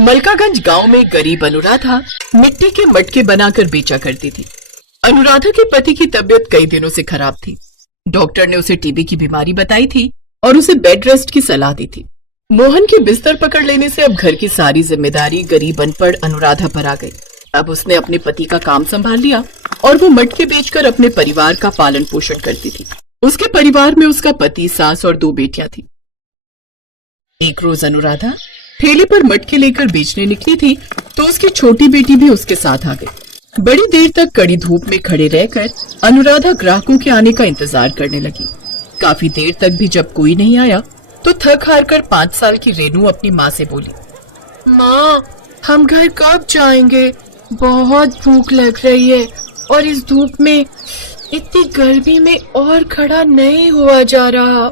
मलकागंज गांव में गरीब अनुराधा मिट्टी के मटके बनाकर बेचा करती थी। अनुराधा के पति की तबीयत कई दिनों से खराब थी। डॉक्टर ने उसे टीबी की बीमारी बताई थी और उसे बेड रेस्ट की सलाह दी थी। मोहन के बिस्तर पकड़ लेने से अब घर की सारी जिम्मेदारी गरीब अनपढ़ अनुराधा पर आ गई। अब उसने अपने पति का काम संभाल लिया और वो मटके बेचकर अपने परिवार का पालन पोषण करती थी। उसके परिवार में उसका पति, सास और 2 बेटियां थी। एक रोज अनुराधा ठेले पर मटके लेकर बेचने निकली थी तो उसकी छोटी बेटी भी उसके साथ आ गई। बड़ी देर तक कड़ी धूप में खड़े रहकर अनुराधा ग्राहकों के आने का इंतजार करने लगी। काफी देर तक भी जब कोई नहीं आया तो थक हार कर 5 साल की रेनू अपनी माँ से बोली, माँ, हम घर कब जाएंगे? बहुत भूख लग रही है और इस धूप में, इतनी गर्मी में और खड़ा नहीं हुआ जा रहा।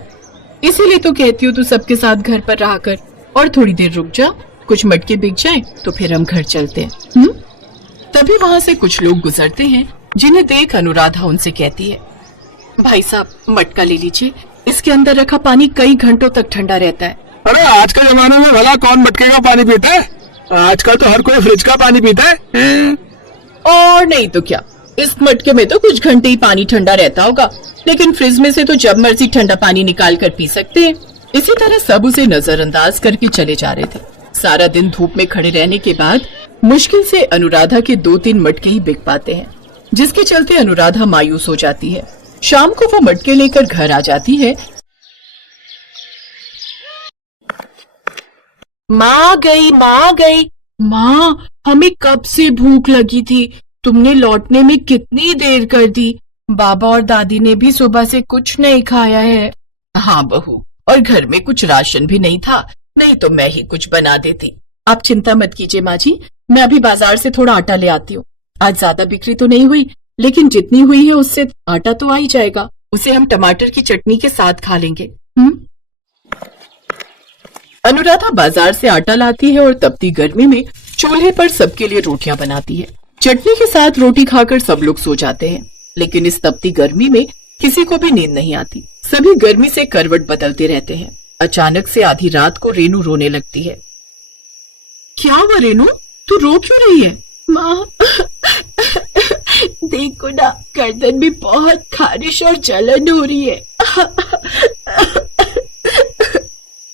इसीलिए तो कहती हूँ तू सबके साथ घर पर रहा कर और थोड़ी देर रुक जा, कुछ मटके बिक जाएं तो फिर हम घर चलते हैं। तभी वहाँ से कुछ लोग गुजरते हैं जिन्हें देख अनुराधा उनसे कहती है, भाई साहब मटका ले लीजिए, इसके अंदर रखा पानी कई घंटों तक ठंडा रहता है। अरे आज के जमाने में भला कौन मटके का पानी पीता है? आजकल तो हर कोई फ्रिज का पानी पीता है। और नहीं तो क्या, इस मटके में तो कुछ घंटे ही पानी ठंडा रहता होगा, लेकिन फ्रिज में से तो जब मर्जी ठंडा पानी निकाल कर पी सकते हैं। इसी तरह सब उसे नजरअंदाज करके चले जा रहे थे। सारा दिन धूप में खड़े रहने के बाद मुश्किल से अनुराधा के 2-3 मटके ही बिक पाते हैं, जिसके चलते अनुराधा मायूस हो जाती है। शाम को वो मटके लेकर घर आ जाती है। माँ गई। माँ, हमें कब से भूख लगी थी, तुमने लौटने में कितनी देर कर दी। बाबा और दादी ने भी सुबह से कुछ नहीं खाया है। हाँ बहू, और घर में कुछ राशन भी नहीं था, नहीं तो मैं ही कुछ बना देती। आप चिंता मत कीजिए माँ जी, मैं अभी बाजार से थोड़ा आटा ले आती हूँ। आज ज्यादा बिक्री तो नहीं हुई, लेकिन जितनी हुई है उससे आटा तो आ ही जाएगा। उसे हम टमाटर की चटनी के साथ खा लेंगे। अनुराधा बाजार से आटा लाती है और तपती गर्मी में चूल्हे पर सबके लिए रोटियां बनाती है। चटनी के साथ रोटी खाकर सब लोग सो जाते हैं, लेकिन इस तपती गर्मी में किसी को भी नींद नहीं आती। सभी गर्मी से करवट बदलते रहते हैं। अचानक से आधी रात को रेनू रोने लगती है। क्या हुआ रेनू, तू रो क्यों रही है? माँ, देखो ना, गर्दन में बहुत खारिश और जलन हो रही है।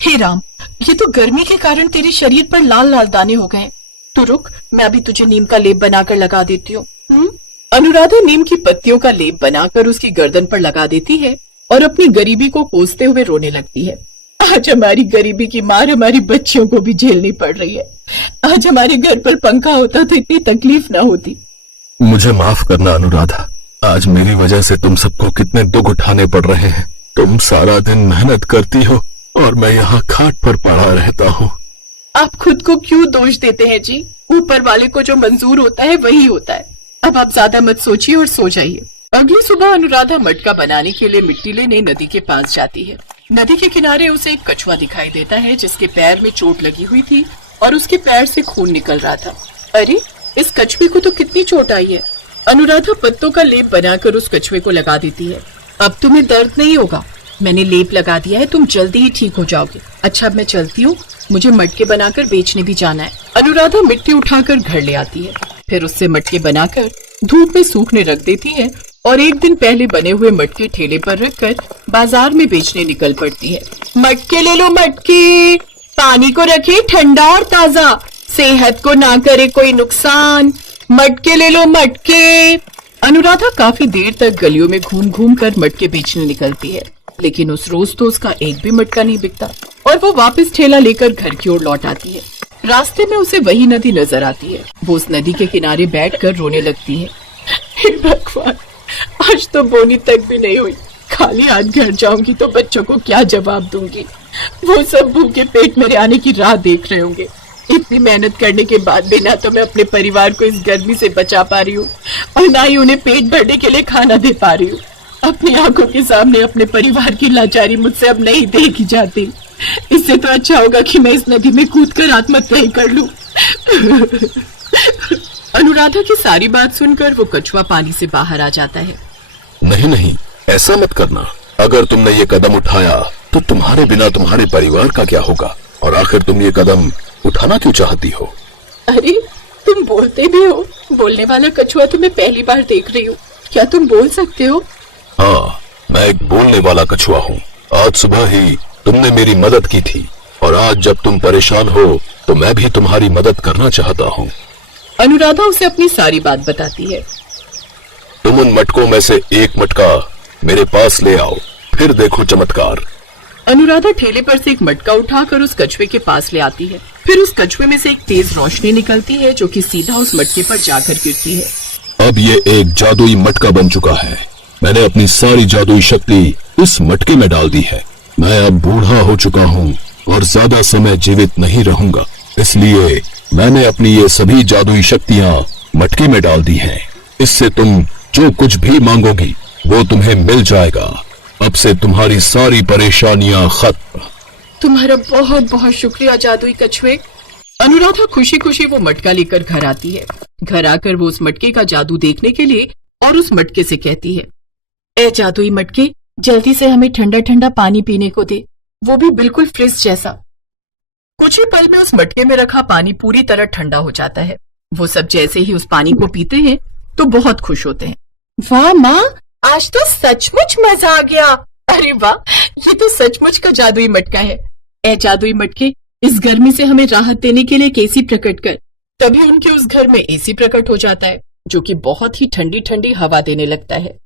हे राम, ये तो गर्मी के कारण तेरे शरीर पर लाल लाल दाने हो गए। तू रुक, मैं अभी तुझे नीम का लेप बनाकर लगा देती हूँ। अनुराधा नीम की पत्तियों का लेप बनाकर उसकी गर्दन पर लगा देती है और अपनी गरीबी को कोसते हुए रोने लगती है। आज हमारी गरीबी की मार हमारी बच्चियों को भी झेलनी पड़ रही है। आज हमारे घर पर पंखा होता तो इतनी तकलीफ ना होती। मुझे माफ करना अनुराधा, आज मेरी वजह से तुम सबको कितने दुख उठाने पड़ रहे हैं। तुम सारा दिन मेहनत करती हो और मैं यहाँ खाट पर पड़ा रहता हूँ। आप खुद को क्यों दोष देते हैं जी? ऊपर वाले को जो मंजूर होता है वही होता है। अब आप ज्यादा मत सोचिए और सो जाइए। अगली सुबह अनुराधा मटका बनाने के लिए मिट्टी लेने नदी के पास जाती है। नदी के किनारे उसे एक कछुआ दिखाई देता है जिसके पैर में चोट लगी हुई थी और उसके पैर से खून निकल रहा था। अरे, इस कछुए को तो कितनी चोट आई है। अनुराधा पत्तों का लेप बनाकर उस कछुए को लगा देती है। अब तुम्हें दर्द नहीं होगा, मैंने लेप लगा दिया है, तुम जल्दी ही ठीक हो जाओगे। अच्छा, अब मैं चलती हूँ, मुझे मटके बनाकर बेचने भी जाना है। अनुराधा मिट्टी उठाकर घर ले आती है, फिर उससे मटके बनाकर धूप में सूखने रख देती है और एक दिन पहले बने हुए मटके ठेले पर रखकर बाजार में बेचने निकल पड़ती है। मटके ले लो मटके, पानी को रखे ठंडा और ताजा, सेहत को ना करे कोई नुकसान। मटके ले लो मटके। अनुराधा काफी देर तक गलियों में घूम घूम कर मटके बेचने निकलती है, लेकिन उस रोज तो उसका एक भी मटका नहीं बिकता और वो वापस ठेला लेकर घर की ओर लौट आती है। रास्ते में उसे वही नदी नजर आती है। वो उस नदी के किनारे बैठकर रोने लगती है। हे भगवान, आज तो बोनी तक भी नहीं हुई। खाली हाथ घर जाऊंगी तो बच्चों को क्या जवाब दूंगी? वो सब भूखे पेट मेरे आने की राह देख रहे होंगे। इतनी मेहनत करने के बाद भी ना तो मैं अपने परिवार को इस गर्मी से बचा पा रही हूँ और ना ही उन्हें पेट भरने के लिए खाना दे पा रही हूँ। अपनी आंखों के सामने अपने परिवार की लाचारी मुझसे अब नहीं देखी जाती। इससे तो अच्छा होगा कि मैं इस नदी में कूदकर आत्महत्या ही कर लूं। अनुराधा की सारी बात सुनकर वो कछुआ पानी से बाहर आ जाता है। नहीं नहीं, ऐसा मत करना। अगर तुमने ये कदम उठाया तो तुम्हारे बिना तुम्हारे परिवार का क्या होगा? और आखिर तुम ये कदम उठाना क्यों चाहती हो? अरे तुम बोलते भी हो। बोलने वाला कछुआ तो मैं पहली बार देख रही हूँ। क्या तुम बोल सकते हो? हाँ, मैं एक बोलने वाला कछुआ हूँ। आज सुबह ही तुमने मेरी मदद की थी और आज जब तुम परेशान हो तो मैं भी तुम्हारी मदद करना चाहता हूँ। अनुराधा उसे अपनी सारी बात बताती है। तुम उन मटकों में से एक मटका मेरे पास ले आओ, फिर देखो चमत्कार। अनुराधा ठेले पर से एक मटका उठाकर उस कछुए के पास ले आती है। फिर उस कछुए में से एक तेज रोशनी निकलती है जो कि सीधा उस मटके पर जाकर गिरती है। अब ये एक जादुई मटका बन चुका है। मैंने अपनी सारी जादुई शक्ति इस मटके में डाल दी है। मैं अब बूढ़ा हो चुका हूँ और ज्यादा समय जीवित नहीं रहूंगा, इसलिए मैंने अपनी ये सभी जादुई शक्तियाँ मटके में डाल दी हैं। इससे तुम जो कुछ भी मांगोगी वो तुम्हें मिल जाएगा। अब से तुम्हारी सारी परेशानियां खत्म। तुम्हारा बहुत बहुत शुक्रिया जादुई कछुए। अनुराधा खुशी खुशी वो मटका लेकर घर आती है। घर आकर वो उस मटके का जादू देखने के लिए और उस मटके से कहती है, ए जादुई मटके, जल्दी से हमें ठंडा ठंडा पानी पीने को दे, वो भी बिल्कुल फ्रिज जैसा। कुछ ही पल में उस मटके में रखा पानी पूरी तरह ठंडा हो जाता है। वो सब जैसे ही उस पानी को पीते हैं तो बहुत खुश होते हैं। वाह माँ, आज तो सचमुच मजा आ गया। अरे वाह, ये तो सचमुच का जादुई मटका है। ए जादुई मटके, इस गर्मी से हमें राहत देने के लिए एक एसी प्रकट कर। तभी उनके उस घर में एसी प्रकट हो जाता है जो कि बहुत ही ठंडी ठंडी हवा देने लगता है।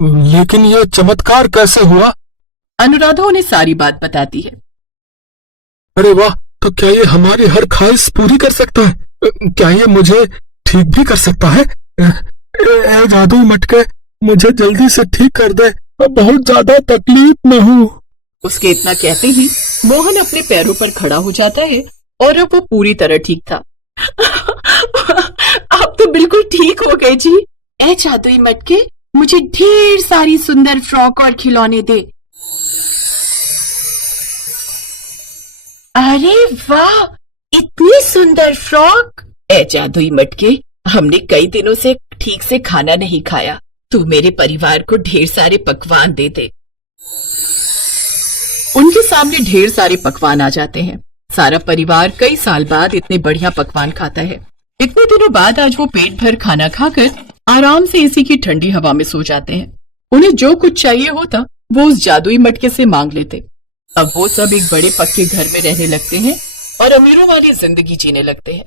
लेकिन ये चमत्कार कैसे हुआ? अनुराधा उन्हें सारी बात बताती है। अरे वाह, तो क्या ये हमारी हर ख्वाहिश पूरी कर सकता है? क्या ये मुझे ठीक भी कर सकता है? जादुई मटके, मुझे जल्दी से ठीक कर दे, मैं बहुत ज्यादा तकलीफ में हूँ। उसके इतना कहते ही मोहन अपने पैरों पर खड़ा हो जाता है और अब वो पूरी तरह ठीक था। आप तो बिल्कुल ठीक हो गए जी। ए जादुई मटके, मुझे ढेर सारी सुंदर फ्रॉक और खिलौने दे। अरे वाह, इतनी सुंदर फ्रॉक। ए जादुई मटके, हमने कई दिनों से ठीक से खाना नहीं खाया, तू मेरे परिवार को ढेर सारे पकवान दे दे। उनके सामने ढेर सारे पकवान आ जाते हैं। सारा परिवार कई साल बाद इतने बढ़िया पकवान खाता है। इतने दिनों बाद आज वो पेट भर खाना खाकर आराम से एसी की ठंडी हवा में सो जाते हैं। उन्हें जो कुछ चाहिए होता वो उस जादुई मटके से मांग लेते। अब वो सब एक बड़े पक्के घर में रहने लगते हैं और अमीरों वाली जिंदगी जीने लगते हैं।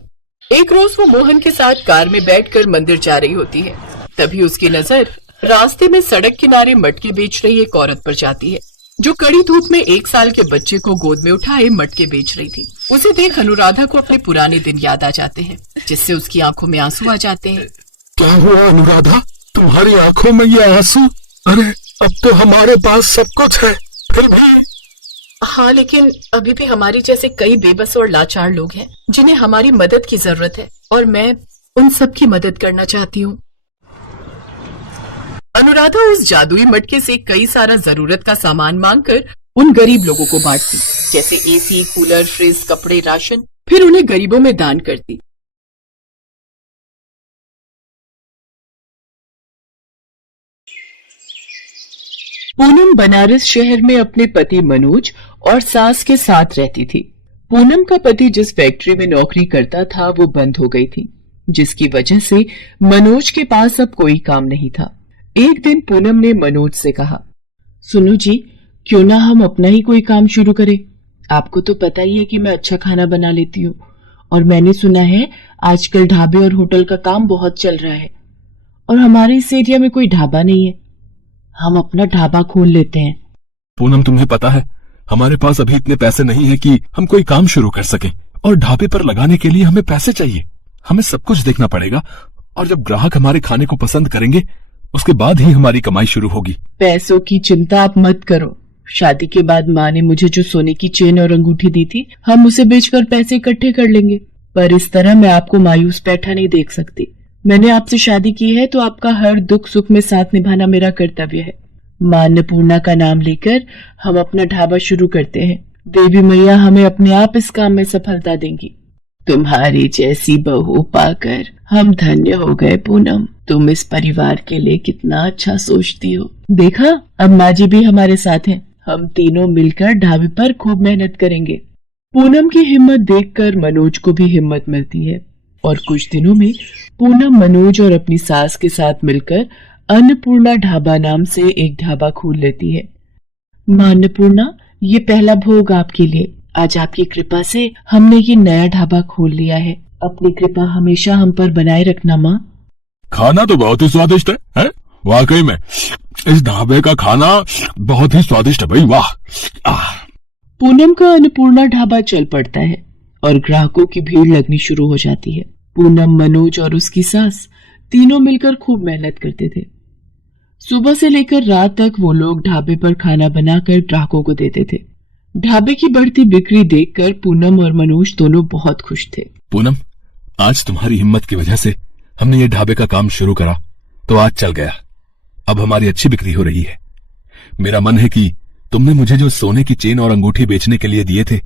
एक रोज वो मोहन के साथ कार में बैठकर मंदिर जा रही होती है। तभी उसकी नजर रास्ते में सड़क किनारे मटके बेच रही एक औरत पर जाती है जो कड़ी धूप में 1 साल के बच्चे को गोद में उठाए मटके बेच रही थी। उसे देख अनुराधा को अपने पुराने दिन याद आ जाते हैं, जिससे उसकी आंखों में आंसू आ जाते हैं। क्या हुआ अनुराधा, तुम्हारी आंखों में ये आंसू? अरे अब तो हमारे पास सब कुछ है, फिर भी। हाँ, लेकिन अभी भी हमारे जैसे कई बेबस और लाचार लोग हैं जिन्हें हमारी मदद की जरूरत है और मैं उन सब की मदद करना चाहती हूँ। अनुराधा उस जादुई मटके से कई सारा जरूरत का सामान मांगकर उन गरीब लोगों को बांटती, जैसे एसी, कूलर, फ्रिज, कपड़े, राशन। फिर उन्हें गरीबों में दान करती। पूनम बनारस शहर में अपने पति मनोज और सास के साथ रहती थी। पूनम का पति जिस फैक्ट्री में नौकरी करता था वो बंद हो गई थी, जिसकी वजह से मनोज के पास अब कोई काम नहीं था। एक दिन पूनम ने मनोज से कहा, सुनो जी, क्यों ना हम अपना ही कोई काम शुरू करें। आपको तो पता ही है कि मैं अच्छा खाना बना लेती हूँ और मैंने सुना है आजकल ढाबे और होटल का काम बहुत चल रहा है और हमारे इस एरिया में कोई ढाबा नहीं है। हम अपना ढाबा खोल लेते हैं। पूनम, तुम्हें पता है हमारे पास अभी इतने पैसे नहीं है कि हम कोई काम शुरू कर सकें और ढाबे पर लगाने के लिए हमें पैसे चाहिए। हमें सब कुछ देखना पड़ेगा और जब ग्राहक हमारे खाने को पसंद करेंगे उसके बाद ही हमारी कमाई शुरू होगी। पैसों की चिंता आप मत करो। शादी के बाद माँ ने मुझे जो सोने की चेन और अंगूठी दी थी, हम उसे बेचकर पैसे इकट्ठे कर लेंगे। पर इस तरह मैं आपको मायूस बैठा नहीं देख सकती। मैंने आपसे शादी की है तो आपका हर दुख सुख में साथ निभाना मेरा कर्तव्य है। माँ अन्नपूर्णा का नाम लेकर हम अपना ढाबा शुरू करते हैं। देवी मैया हमें अपने आप इस काम में सफलता देंगी। तुम्हारी जैसी बहू पाकर हम धन्य हो गए पूनम। तुम इस परिवार के लिए कितना अच्छा सोचती हो। देखा, अब माँ जी भी हमारे साथ हैं। हम तीनों मिलकर ढाबे पर खूब मेहनत करेंगे। पूनम की हिम्मत देखकर मनोज को भी हिम्मत मिलती है और कुछ दिनों में पूनम, मनोज और अपनी सास के साथ मिलकर अन्नपूर्णा ढाबा नाम से एक ढाबा खोल लेती है। मां अन्नपूर्णा, ये पहला भोग आपके लिए। आज आपकी कृपा से हमने ये नया ढाबा खोल लिया है। अपनी कृपा हमेशा हम पर बनाए रखना माँ। खाना तो बहुत ही स्वादिष्ट है? वाकई में इस ढाबे का खाना बहुत ही स्वादिष्ट है भाई, वाह। पूनम का अन्नपूर्णा ढाबा चल पड़ता है और ग्राहकों की भीड़ लगनी शुरू हो जाती है। पूनम, मनोज और उसकी सास तीनों मिलकर खूब मेहनत करते थे। सुबह से लेकर रात तक वो लोग ढाबे पर खाना बनाकर ग्राहकों को देते थे। ढाबे की बढ़ती बिक्री देखकर पूनम और मनोज दोनों बहुत खुश थे। पूनम, आज तुम्हारी हिम्मत की वजह से हमने ये ढाबे का काम शुरू करा तो आज चल गया। अब हमारी अच्छी बिक्री हो रही है। मेरा मन है कि तुमने मुझे जो सोने की चेन और अंगूठी बेचने के लिए दिए थे,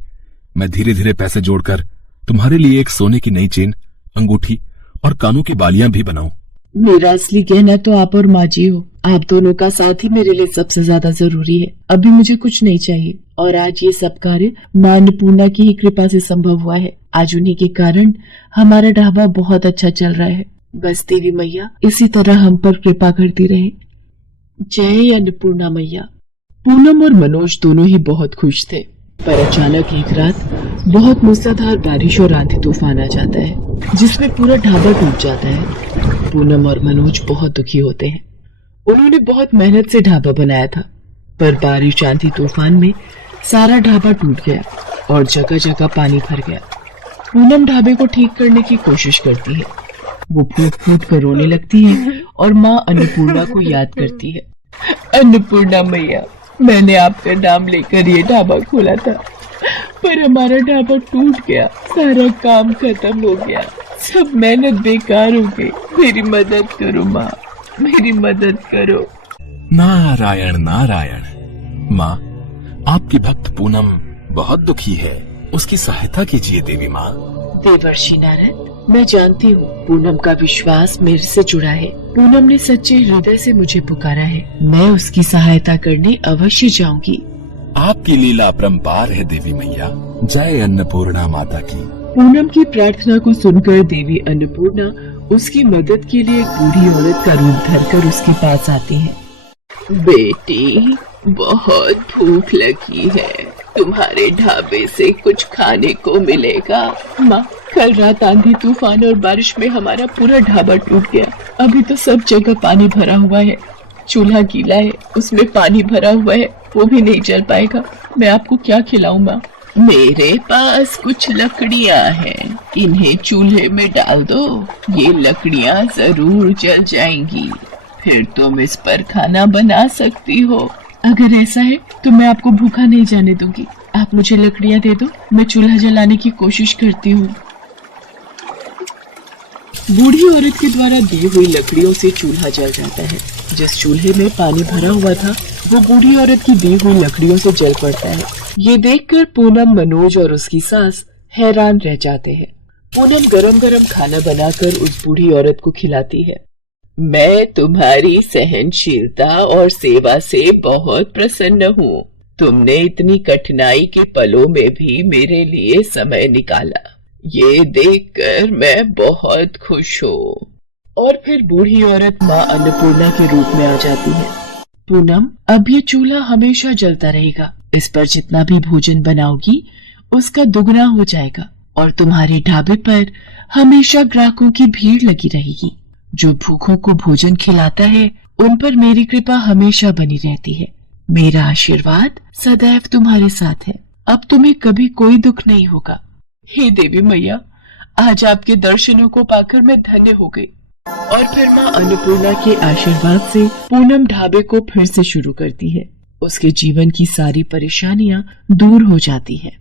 मैं धीरे धीरे पैसे जोड़कर तुम्हारे लिए एक सोने की नई चेन, अंगूठी और कानों की बालियां भी बनाऊं। मेरा असली गहना तो आप और माँ जी हो। आप दोनों का साथ ही मेरे लिए सबसे ज्यादा जरूरी है। अभी मुझे कुछ नहीं चाहिए और आज ये सब कार्य मां अन्नपूर्णा की ही कृपा से संभव हुआ है। आज उन्हीं के कारण हमारा ढाबा बहुत अच्छा चल रहा है। बस देवी मैया इसी तरह हम पर कृपा करती रहे। जय अन्नपूर्णा मैया। पूनम और मनोज दोनों ही बहुत खुश थे, पर अचानक एक रात बहुत मूसलाधार बारिश और आंधी तूफान आ जाता है, जिसमें पूरा ढाबा डूब जाता है। पूनम और मनोज बहुत दुखी होते हैं। उन्होंने बहुत मेहनत से ढाबा बनाया था, पर बारिश, आंधी तूफान में सारा ढाबा टूट गया और जगह जगह पानी भर गया। पूनम ढाबे को ठीक करने की कोशिश करती है। वो फूट फूट कर रोने लगती है और माँ अन्नपूर्णा को याद करती है। अन्नपूर्णा मैया, मैंने आपका नाम लेकर ये ढाबा खोला था, पर हमारा ढाबा टूट गया, सारा काम खत्म हो गया, सब मेहनत बेकार हो गई। मेरी मदद करो माँ, मेरी मदद करो। नारायण नारायण। माँ, आपकी भक्त पूनम बहुत दुखी है, उसकी सहायता कीजिए देवी माँ। देवर्षि नारद, मैं जानती हूँ पूनम का विश्वास मेरे से जुड़ा है। पूनम ने सच्चे हृदय से मुझे पुकारा है। मैं उसकी सहायता करने अवश्य जाऊंगी। आपकी लीला अपरंपार है देवी मैया। जय अन्नपूर्णा माता की। पूनम की प्रार्थना को सुनकर देवी अन्नपूर्णा उसकी मदद के लिए एक बूढ़ी औरत का रूप धरकर उसके पास आती है। बेटी, बहुत भूख लगी है, तुम्हारे ढाबे से कुछ खाने को मिलेगा? माँ, कल रात आंधी तूफान और बारिश में हमारा पूरा ढाबा टूट गया। अभी तो सब जगह पानी भरा हुआ है। चूल्हा गीला है, उसमें पानी भरा हुआ है, वो भी नहीं जल पाएगा। मैं आपको क्या खिलाऊं माँ? मेरे पास कुछ लकड़ियाँ हैं, इन्हें चूल्हे में डाल दो, ये लकड़ियाँ जरूर जल जाएंगी, फिर तुम इस पर खाना बना सकती हो। अगर ऐसा है तो मैं आपको भूखा नहीं जाने दूंगी। आप मुझे लकड़ियाँ दे दो, मैं चूल्हा जलाने की कोशिश करती हूँ। बूढ़ी औरत के द्वारा दी हुई लकड़ियों से चूल्हा जल जाता है। जिस चूल्हे में पानी भरा हुआ था, वो बूढ़ी औरत की दी हुई लकड़ियों से जल पड़ता है। ये देखकर पूनम, मनोज और उसकी सास हैरान रह जाते हैं। पूनम गरम गरम खाना बनाकर उस बूढ़ी औरत को खिलाती है। मैं तुम्हारी सहनशीलता और सेवा से बहुत प्रसन्न हूँ। तुमने इतनी कठिनाई के पलों में भी मेरे लिए समय निकाला, ये देखकर मैं बहुत खुश हूँ। और फिर बूढ़ी औरत माँ अन्नपूर्णा के रूप में आ जाती है। पूनम, अब ये चूल्हा हमेशा जलता रहेगा। इस पर जितना भी भोजन बनाओगी उसका दुगना हो जाएगा और तुम्हारे ढाबे पर हमेशा ग्राहकों की भीड़ लगी रहेगी। जो भूखों को भोजन खिलाता है उन पर मेरी कृपा हमेशा बनी रहती है। मेरा आशीर्वाद सदैव तुम्हारे साथ है। अब तुम्हें कभी कोई दुख नहीं होगा। हे देवी मैया, आज आपके दर्शनों को पाकर मैं धन्य हो गई। और फिर माँ अन्नपूर्णा के आशीर्वाद से पूनम ढाबे को फिर से शुरू करती है। उसके जीवन की सारी परेशानियां दूर हो जाती है।